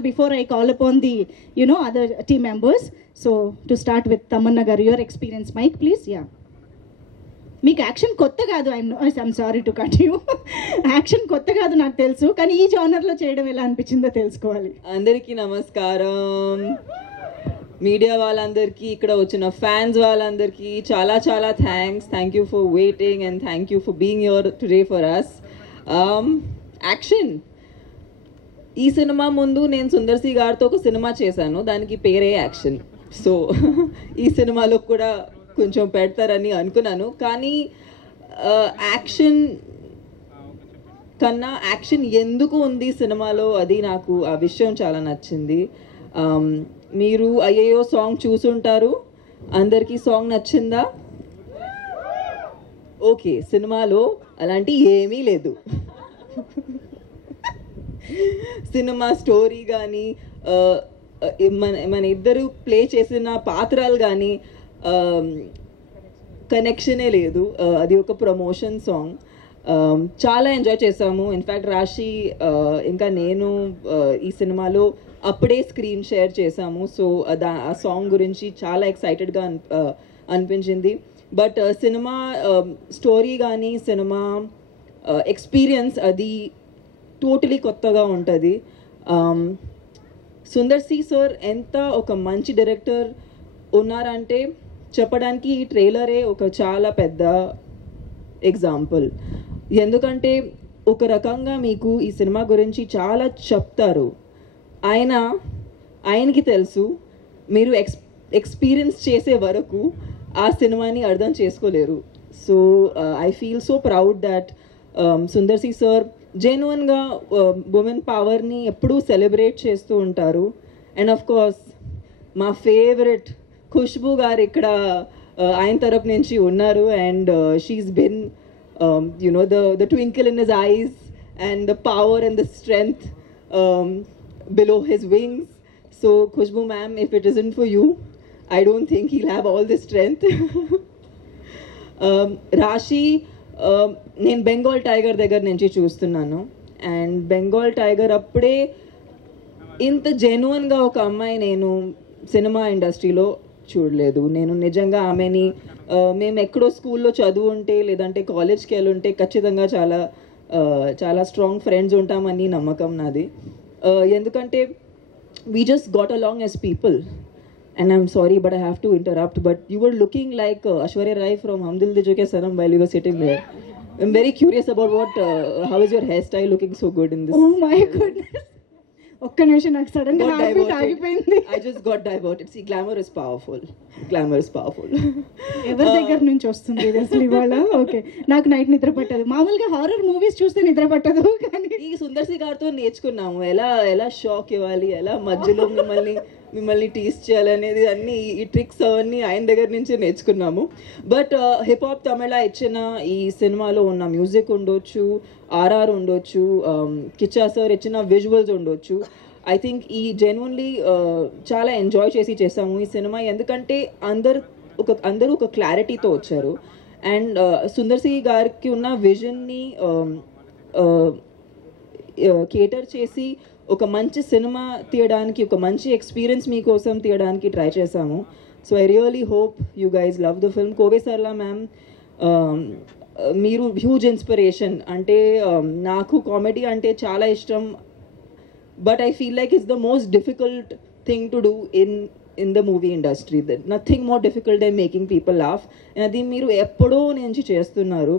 all before I call upon the, other team members. So to start with Tamanna garu, your experience. Mike, please. Yeah. మీకు action కొత్త కాదు. I'm sorry to cut you. Action కొత్త కాదు నాకు తెలుసు, కానీ ఈ జానర్లో చేయడం ఎలా అనిపించిందో తెలుసుకోవాలి. అందరికీ నమస్కారం. మీడియా వాళ్ళందరికీ, ఇక్కడ వచ్చిన ఫ్యాన్స్ వాళ్ళందరికీ చాలా చాలా thank you for waiting and thank you for being your today for us. Action, ఈ సినిమా ముందు నేను సుందర్ సి గారితో ఒక సినిమా చేశాను, దానికి పేరే యాక్షన్. సో ఈ సినిమాలో కూడా కొంచెం పెడతారని అనుకున్నాను, కానీ యాక్షన్ కన్నా యాక్షన్ ఎందుకు ఉంది సినిమాలో, అది నాకు ఆ విషయం చాలా నచ్చింది. మీరు అయ్యో సాంగ్ చూసుంటారు, అందరికీ సాంగ్ నచ్చిందా? ఓకే, సినిమాలో అలాంటి ఏమీ లేదు. సినిమా స్టోరీ కానీ మన ఇద్దరు ప్లే చేసిన పాత్రలు కానీ కనెక్షనే లేదు. అది ఒక ప్రమోషన్ సాంగ్. చాలా ఎంజాయ్ చేసాము. ఇన్ఫ్యాక్ట్ రాశి ఇంకా నేను ఈ సినిమాలో అప్పుడే స్క్రీన్ షేర్ చేసాము. సో ఆ సాంగ్ గురించి చాలా ఎక్సైటెడ్గా అనిపించింది. బట్ సినిమా స్టోరీ కానీ సినిమా ఎక్స్పీరియన్స్ అది టోటలీ కొత్తగా ఉంటుంది. సుందర్ సి సార్ ఎంత ఒక మంచి డైరెక్టర్ ఉన్నారంటే చెప్పడానికి ఈ ట్రైలరే ఒక చాలా పెద్ద ఎగ్జాంపుల్. ఎందుకంటే ఒక రకంగా మీకు ఈ సినిమా గురించి చాలా చెప్తారు, ఆయనకి తెలుసు, మీరు ఎక్స్పీరియన్స్ చేసే వరకు ఆ సినిమాని అర్థం చేసుకోలేరు. So I feel so proud that Sundar C sir జెన్యున్గా ఉమెన్ పవర్ని ఎప్పుడూ సెలబ్రేట్ చేస్తూ ఉంటారు. అండ్ ఆఫ్ కోర్స్ మా ఫేవరెట్ ఖుష్బూ గారు ఇక్కడ ఆయన తరపు నుంచి ఉన్నారు. And she's been the twinkle in his eyes and the power and the strength below his wings. So Khushbu ma'am, if it isn't for you, I don't think he'll have all the strength. రాశి, నేను Bengal tiger దగ్గర నుంచి చూస్తున్నాను. And Bengal tiger అప్పుడే ఇంత జెన్యున్గా ఒక అమ్మాయి నేను సినిమా ఇండస్ట్రీలో చూడలేదు. నేను నిజంగా ఆమెని మేము ఎక్కడో స్కూల్లో చదువు ఉంటే లేదంటే కాలేజ్కి వెళ్ళి ఉంటే ఖచ్చితంగా చాలా చాలా స్ట్రాంగ్ ఫ్రెండ్స్ ఉంటామని నమ్మకం నాది. ఎందుకంటే we just got along as people. And I'm sorry, but I have to interrupt. But you were looking like Aishwarya Rai from Hum Dil De Chuke Sanam while you were sitting there. I'm very curious about how is your hairstyle looking so good in this? Oh my goodness. ఒక్క నిమిషం, నాకు sudden గా heart ఆగిపోయింది. I just got diverted. See, glamour is powerful. Glamour is powerful. ఎవరి దగ్గర నుంచి వస్తుంది అసలు ఇవాళ? ఓకే, నాకు నైట్ నిద్ర పట్టదు. మామూలుగా హారర్ మూవీస్ చూస్తే నిద్ర పట్టదు, కానీ ఈ సుందర్ సి గారితో నేర్చుకున్నాము ఎలా షాక్ ఇవ్వాలి, ఎలా మధ్యలో మిమ్మల్ని టీస్ చేయాలనేది అన్ని ఈ ట్రిక్స్ అవన్నీ ఆయన దగ్గర నుంచి నేర్చుకున్నాము. బట్ హిప్ హాప్ తమిళ ఇచ్చిన ఈ సినిమాలో ఉన్న మ్యూజిక్ ఉండొచ్చు, ఆర్ఆర్ ఉండొచ్చు, కిచ్చా సార్ ఇచ్చిన విజువల్స్ ఉండొచ్చు. ఐ థింక్ ఈ జెన్యున్లీ చాలా ఎంజాయ్ చేసాము ఈ సినిమా. ఎందుకంటే అందరూ ఒక క్లారిటీతో వచ్చారు. అండ్ సుందర్ సి గారికి ఉన్న విజన్ని కేటర్ చేసి ఒక మంచి సినిమా తీయడానికి, ఒక మంచి ఎక్స్పీరియన్స్ మీకోసం తీయడానికి ట్రై చేశాము. So I really hope you guys love the film. Kovai Sarala ma'am, మీరు హ్యూజ్ ఇన్స్పిరేషన్. అంటే నాకు కామెడీ అంటే చాలా ఇష్టం, but I feel like it's the most difficult thing to do in the movie industry. Nothing more difficult than making people laugh. అది మీరు ఎప్పుడో నుంచి చేస్తున్నారు.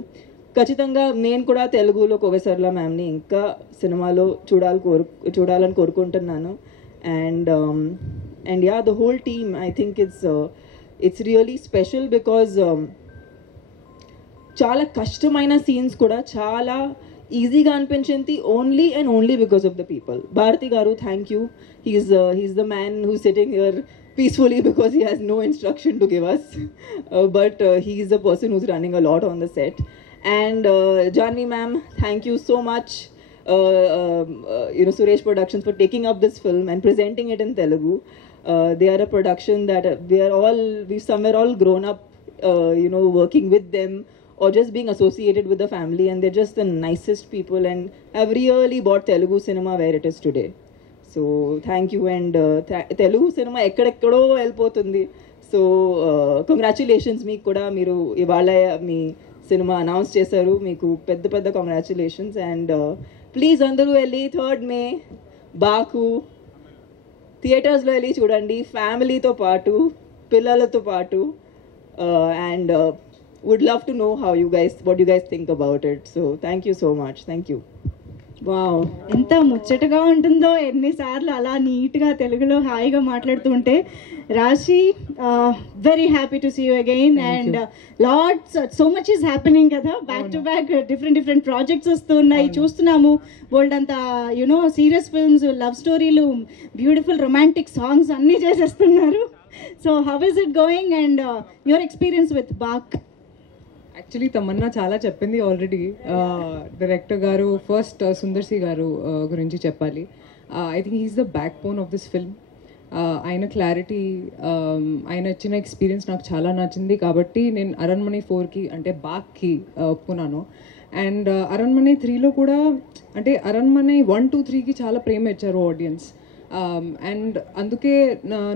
ఖచ్చితంగా నేను కూడా తెలుగులో కోవే సర్లా మ్యామ్ని ఇంకా సినిమాలో చూడాలని కోరుకుంటున్నాను. And yeah, the whole team, I think it's really special because చాలా కష్టమైన సీన్స్ కూడా చాలా ఈజీగా అనిపించింది, only because of the people. Bharathi గారు, thank you. He's the man who sitting here peacefully because he has no instruction to give us. But he is the person who's running a lot on the set. And Janvi ma'am, thank you so much, Suresh Productions, for taking up this film and presenting it in Telugu. They are a production that we've somewhere all grown up, working with them or just being associated with the family, and they're just the nicest people and have really brought Telugu cinema where it is today. So thank you. And Telugu cinema ఎక్కడెక్కడో వెళ్ళిపోతుంది. So congratulations మీకు కూడా. మీరు ఇవాళ మీ cinema announce చేశారు, మీకు పెద్ద పెద్ద కంగ్రాచులేషన్స్. అండ్ ప్లీజ్ అందరూ వెళ్ళి 3rd May బాకు థియేటర్స్లో వెళ్ళి చూడండి, ఫ్యామిలీతో పాటు, పిల్లలతో పాటు. And would love to know what you guys think about it. So thank you so much. Thank you. Wow, ఎంత ముచ్చటగా ఉంటుందో ఎన్నిసార్లు అలా నీట్గా తెలుగులో హాయిగా మాట్లాడుతుంటే. Raashi, very happy to see you again. And lots so much is happening కదా, back to back different projects వస్తున్నాయి, చూస్తున్నాము. బోల్డ్ అంతా యునో సీరియస్ ఫిల్మ్స్, లవ్ స్టోరీలు, బ్యూటిఫుల్ రొమాంటిక్ సాంగ్స్ అన్నీ చేసేస్తున్నారు. So how is it going and your experience with Baak? Actually Tamannaah చాలా చెప్పింది already. Director గారు ఫస్ట్ సుందర్ సి గారు గురించి చెప్పాలి. I think he's the backbone of this film. ఆయన క్లారిటీ, ఆయన ఇచ్చిన ఎక్స్పీరియన్స్ నాకు చాలా నచ్చింది. కాబట్టి నేను అరణ్మణి 4కి అంటే బాక్కి ఒప్పుకున్నాను. అండ్ అరణ్మణి 3లో కూడా అంటే అరణ్మణి 1, 2, 3కి చాలా ప్రేమ ఇచ్చారు ఆడియన్స్. అండ్ అందుకే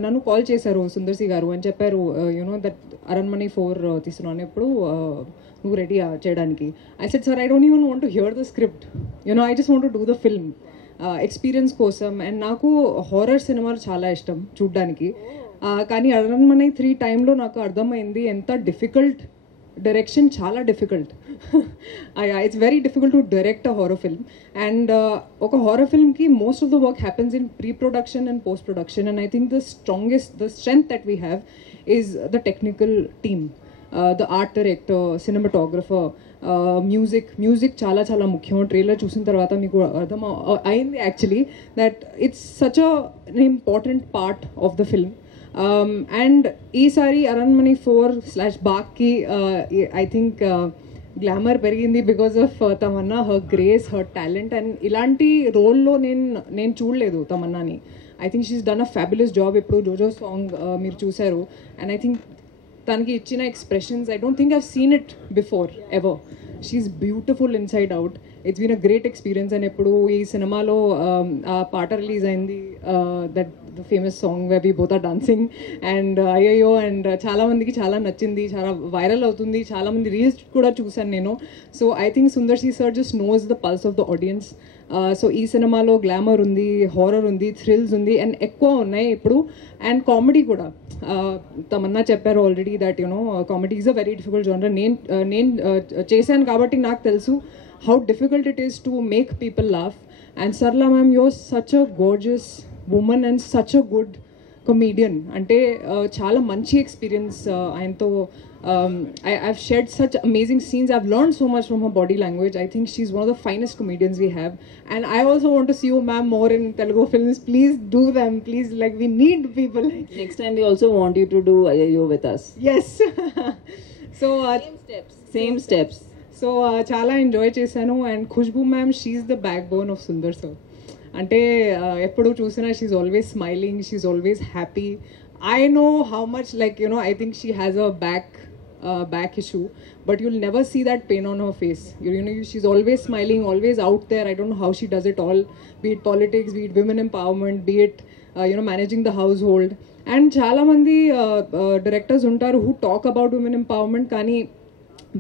నన్ను కాల్ చేశారు సుందర్ సి గారు అని చెప్పారు, యూనో దట్ అరణ్మణి 4 తీసుకున్నాను, ఎప్పుడు నువ్వు రెడీ చేయడానికి. I said sir, I don't even want to hear the script, you know I just want to do the film experience కోసం. అండ్ నాకు హారర్ సినిమాలు చాలా ఇష్టం చూడ్డానికి. కానీ అరణ్మణి 3 టైంలో నాకు అర్థమైంది ఎంత డిఫికల్ట్ డైరెక్షన్, చాలా difficult. It's very difficult to direct a horror film. And ఒక హారర్ ఫిల్మ్కి most of the work happens in pre production and post production. And I think the strength that we have is the technical team, the art director, cinematographer, music చాలా చాలా ముఖ్యం. Trailer చూసిన తర్వాత మీకు అర్థం అయింది actually that it's such an important part of the film. And ఈసారి Aranmanai 4/బాక్కి I think glamour పెరిగింది because of Tamannaah, her grace, her talent. And ఇలాంటి రోల్లో నేను చూడలేదు తమన్నాని. I think she's done a fabulous job. ఇప్పుడు జోజో సాంగ్ మీరు చూశారు. అండ్ ఐ థింక్ తనకి ఇచ్చిన expressions, I don't think I've seen it before ever. She's beautiful inside out. It's been a great experience. And ఎప్పుడు ఈ సినిమాలో ఆ పాట రిలీజ్ అయింది, that the famous song way we both are dancing. And అయ్యో, and చాలామందికి చాలా నచ్చింది, చాలా వైరల్ అవుతుంది, చాలామంది రీల్స్ కూడా చూశాను నేను. So I think Sundar C sir just knows the pulse of the audience. So ఈ సినిమాలో గ్లామర్ ఉంది, హారర్ ఉంది, థ్రిల్స్ ఉంది, అండ్ ఎక్కువ ఉన్నాయి ఇప్పుడు. అండ్ కామెడీ కూడా. తమన్నా చెప్పారు already that you know comedy is a very difficult genre. నేను చేశాను కాబట్టి నాకు తెలుసు how difficult it is to make people laugh. And Sarla ma'am, you're such a gorgeous woman and such a good comedian. Ante chala manchi experience ayanto. I've shared such amazing scenes. I've learned so much from her body language. I think she's one of the finest comedians we have. And I also want to see you ma'am more in Telugu films. Please do them, please. Like, we need people like you. Next time we also want you to do Ayyo with us. Yes. So Same steps. So చాలా enjoy చేశాను. And Khushbu ma'am, she's the backbone of Sundar sir. అంటే ఎప్పుడు చూసినా she's always smiling, she's always happy. I know how much like you know I think she has a back issue, but you'll never see that pain on her face. You know, she's always smiling, always out there. I don't know how she does it all, be it politics, be it women empowerment, be it managing the household. And చాలా మంది directors ఉంటారు who talk about women empowerment, కానీ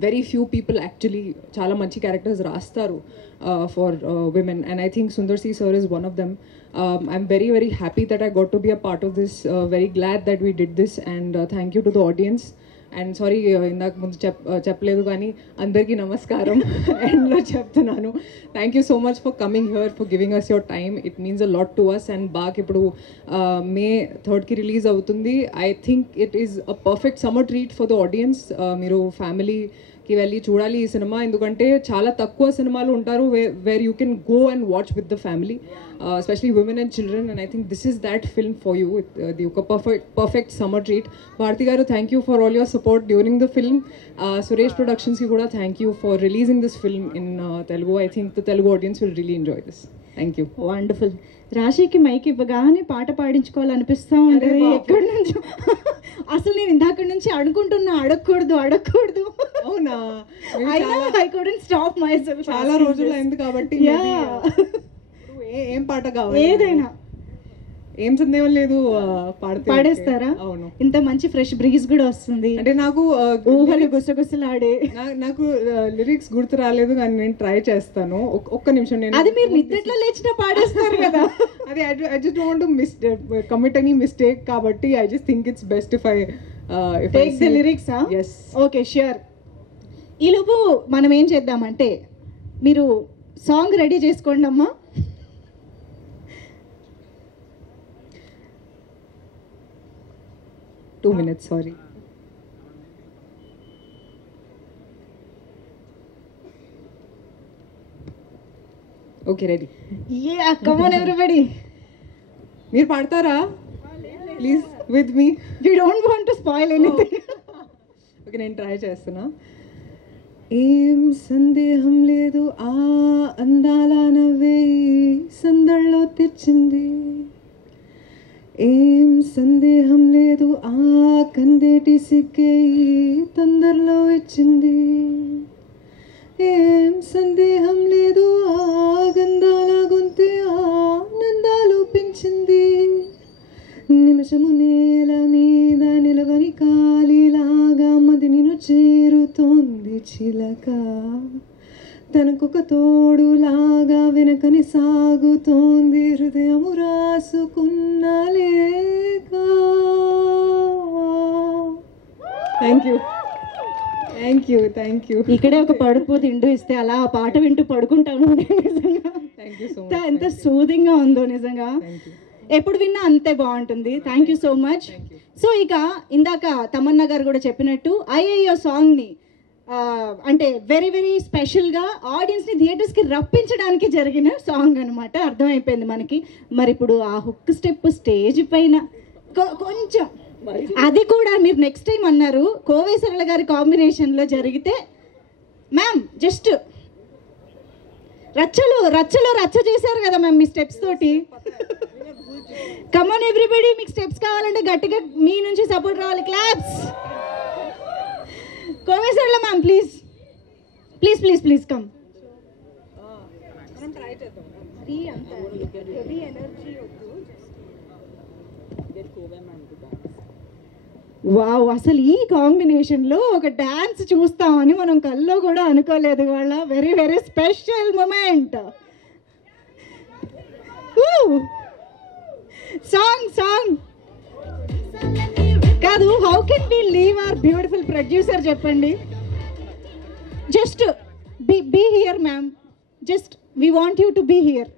very few people actually చాలా మంచి characters రాస్తారు for women, and I think Sundar C sir is one of them. I'm very very happy that I got to be a part of this. Very glad that we did this, and thank you to the audience. And sorry, ఇందాక ముందు చెప్పలేదు కానీ అందరికీ నమస్కారం ఎండ్లో చెప్తున్నాను. Thank you so much for coming here, for giving us your time. It means a lot to us. And బాగా ఇప్పుడు May 3rd రిలీజ్ అవుతుంది. I think it is a perfect summer treat for the audience. మీరు ఫ్యామిలీకి వెళ్ళి చూడాలి ఈ cinema, ఎందుకంటే చాలా తక్కువ సినిమాలు ఉంటారు where you can go and watch with the family, especially women and children, and I think this is that film for you. The perfect summer treat. Bharti garu, thank you for all your support during the film. Suresh Productions ki kuda thank you for releasing this film in Telugu. I think the Telugu audience will really enjoy this. Thank you. Wonderful. రాశికి mic ఇవ్వగానే పాట పాడించుకోవాలనిపిస్తూ ఉంటుంది ఎక్కడి నుంచో. అసలు నేను ఇందాక నుంచి అడగకూడదు. అవునా? I couldn't stop myself. చాలా రోజులు అయింది కాబట్టి ఏం పాట కావాలి? ఏదైనా ఏం సందేహం లేదు పాడేస్తారా? అవును. ఇంత మంచి ఫ్రెష్ బ్రీజ్ కూడా వస్తుంది అంటే నాకు ఊహలు గుసగుసలాడే. నాకు లిరిక్స్ గుర్తు రాలేదు కానీ నేను ట్రై చేస్తాను. ఒక్క నిమిషం. నేను అది మీరు నిద్రలో లేచినా పాడేస్తారు కదా. అది I just want to commit any mistake కాబట్టి I just think it's best if I take the lyrics. Okay, sure. ఈలోపు మనం ఏం చేద్దామంటే మీరు సాంగ్ రెడీ చేసుకోండి అమ్మా. Two minutes, sorry. Okay, ready. Yeah, come on everybody. మీరు పాడతారా? Please with me. We don't want to spoil anything. Okay, నేను ట్రై చేస్తున్నా. ఏం సందేహం లేదు ఆ అందాల నవ్వే సందడిలో తెచ్చింది. ఏం సందేహం లేదు ఆ కందేటి సిగ్గే తొందరలో ఇచ్చింది. ఏం సందేహం లేదు ఆ గంధాల గొంతే ఆనందాలు పెంచింది. నిమిషము నేల మీద నిలవని కాలిలాగా మది నిన్ను చేరుతోంది చిలక. తనకొక తోడులాగా వెనకని సాగుతోంది హృదయము రాసుకున్న లేక. Thank you. ఇక్కడే ఒక పడుపు తిండు ఇస్తే అలా ఆ పాట వింటూ పడుకుంటాను. నిజంగా ఎంత సూదింగ్ గా ఉందో నిజంగా. ఎప్పుడు విన్నా అంతే బాగుంటుంది. Thank you so much. So ఇక ఇందాక తమన్నా గారు కూడా చెప్పినట్టు అయ్యయ్యో సాంగ్ని అంటే వెరీ వెరీ స్పెషల్గా ఆడియన్స్ని థియేటర్స్కి రప్పించడానికి జరిగిన సాంగ్ అనమాట. అర్థమైపోయింది మనకి. మరి ఇప్పుడు ఆ హుక్ స్టెప్ స్టేజ్ పైన కొంచెం అది కూడా మీరు నెక్స్ట్ టైం అన్నారు కోవై సరళ గారి కాంబినేషన్లో జరిగితే మ్యామ్ జస్ట్ రచ్చలు రచ్చలు రచ్చ చేశారు కదా మ్యామ్ మీ స్టెప్స్ తోటి. కమాన్ ఎవ్రీబడి, మీకు స్టెప్స్ కావాలంటే గట్టిగా మీ నుంచి సపోర్ట్ రావాలి. క్లాప్స్. కోవై సరళ ma'am please please please please come. Wow, అసలు ఈ కాంబినేషన్లో ఒక డాన్స్ చూస్తామని మనం కల్లో కూడా అనుకోలేదు. వాళ్ళ very very special moment. Song కాదు, how can we leave our beautiful producer చెప్పండి. Just be here ma'am, just we want you to be here.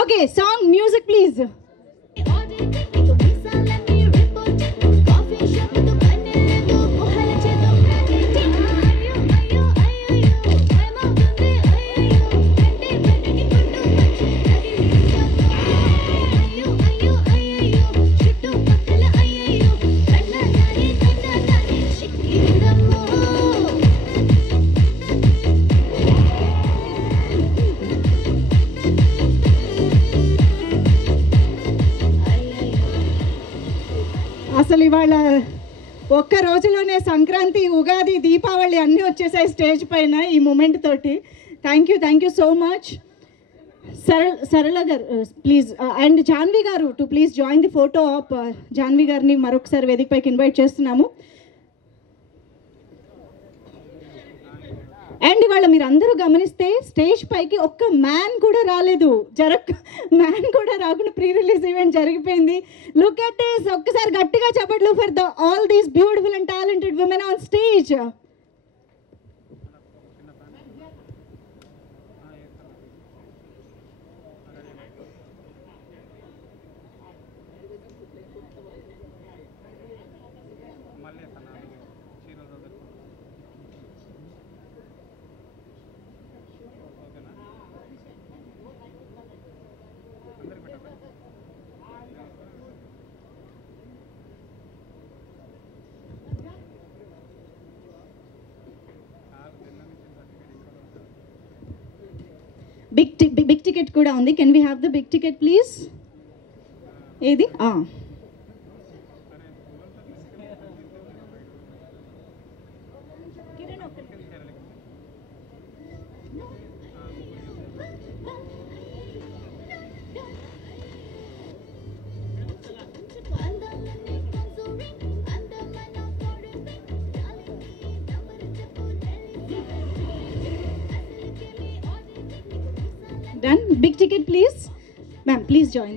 Okay, song music please. అసలు ఇవాళ ఒక్క రోజులోనే సంక్రాంతి, ఉగాది, దీపావళి అన్నీ వచ్చేసాయి స్టేజ్ పైన ఈ మూమెంట్ తోటి. Thank you so much. Sarala garu please and Janvi garu too please join the photo of Janvi గారిని మరొకసారి వేదిక పైకి ఇన్వైట్ చేస్తున్నాము. అండ్ ఇవాళ మీరు అందరూ గమనిస్తే స్టేజ్ పైకి ఒక్క మ్యాన్ కూడా రాలేదు. మ్యాన్ కూడా రాకుండా ప్రీ రిలీజ్ ఈవెంట్ జరిగిపోయింది. Look at this. ఒక్కసారి గట్టిగా చెప్పట్లు for the all these beautiful and talented women on stage. Big ticket కూడా ఉంది. Can we have the big ticket please? ఏది Done. Big ticket, please. Ma'am, please join.